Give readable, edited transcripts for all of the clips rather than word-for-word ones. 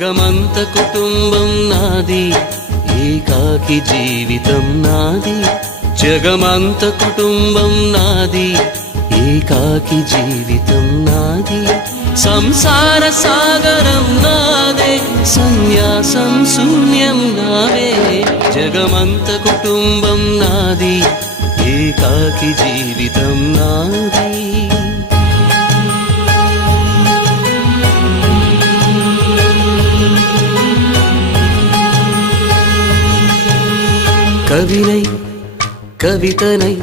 జగమంత కుటుంబం నాది, ఏకాకి జీవితం నాది. జగమంత కుటుంబం నాది, ఏకాకి జీవితం నాది. సంసార సాగరం నాదే, సన్యాసం శూన్యం నావే. జగమంత కుటుంబం నాది, ఏకాకి జీవితం నాది. కవినై కవితనై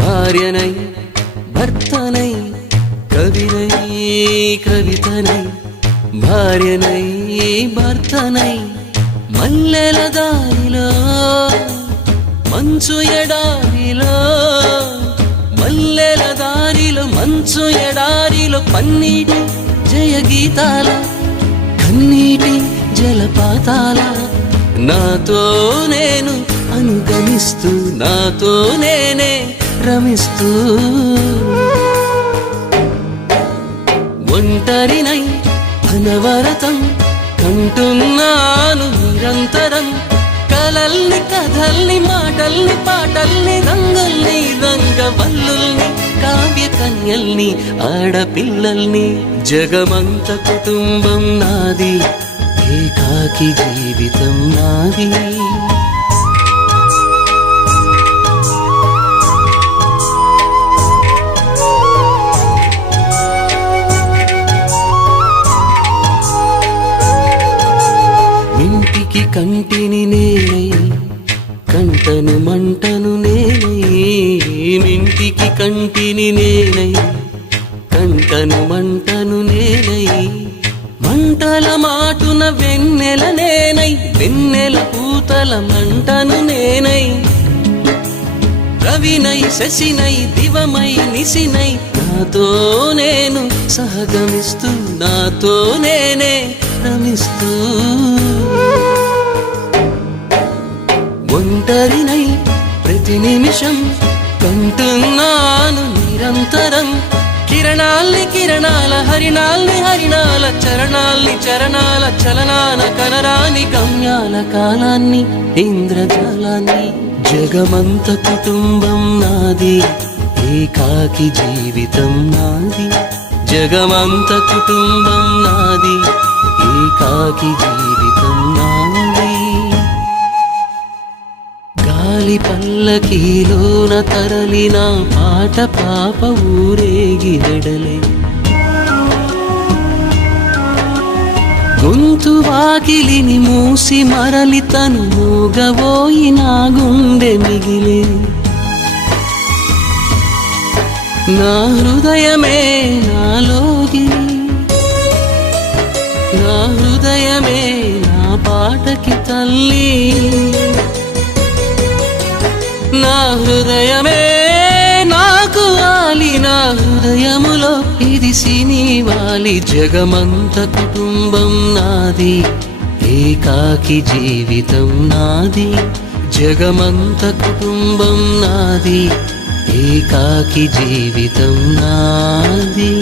భార్యనై భర్తనై, కవినై కవితనై భార్యనై భర్తనై. మల్లెల దారిలో మంచు ఎడారిలో, మల్లెల దారిలో మంచు ఎడారిలో, పన్నీటి జయ గీతాల కన్నీటి జలపాతాల. నాతో నేను అనుగమిస్తూ, నాతో నేనే రమిస్తూ. ఒంటరినై అనవరతం కంటున్నాను నిరంతరం. కలల్ని కథల్ని మాటల్ని పాటల్ని రంగుల్ని రంగవల్లుల్ని కావ్య కన్యల్ని ఆడపిల్లల్ని. జగమంత కుటుంబం నాది, ఏకాకి జీవితం నాది. ఇంటికి కంటిని నేనై, కంటను మంటను నేనై. ఇంటికి కంటిని నేనై, కంటను మంటను నేనై. మంటల మాటున వెన్నెల నేనై, వెన్నెల పూతల మంటను నేనై. రవినై శశినై దివమై నిశినై, నాతో నేను సహగమిస్తూ, నాతో నేనే రమిస్తూ. ఒంటరినై ప్రతి నిమిషం కంటున్నాను నిరంతరం. కిరణాల్ని కిరణాల హరిణాల్ని హరిణాల, చరణాల్ని చరణాల చలనాన కనరాని గమ్యాల కాలాన్ని ఇంద్రజాలాన్ని. జగమంత కుటుంబం నాది, ఏకాకి జీవితం నాది. జగమంత కుటుంబం నాది, ఏకాకి జీవితం నాది. గాలి పల్లకీలోన తరలిన పాట పాప ఊరేగి వెడలే. గొంతు వాకిలిని మూసి మరలి తను మూగబోయి నా గుండె మిగిలే. నా హృదయమే నాలోగి, నా హృదయమే నా పాటకి తల్లి. నా హృదయమే నాకు వాలి, నా హృదయములో ఇది సినివాలి. జగమంత కుటుంబం నాది, ఏకాకి జీవితం నాది. జగమంత కుటుంబం నాది, ఏకాకి జీవితం నాది.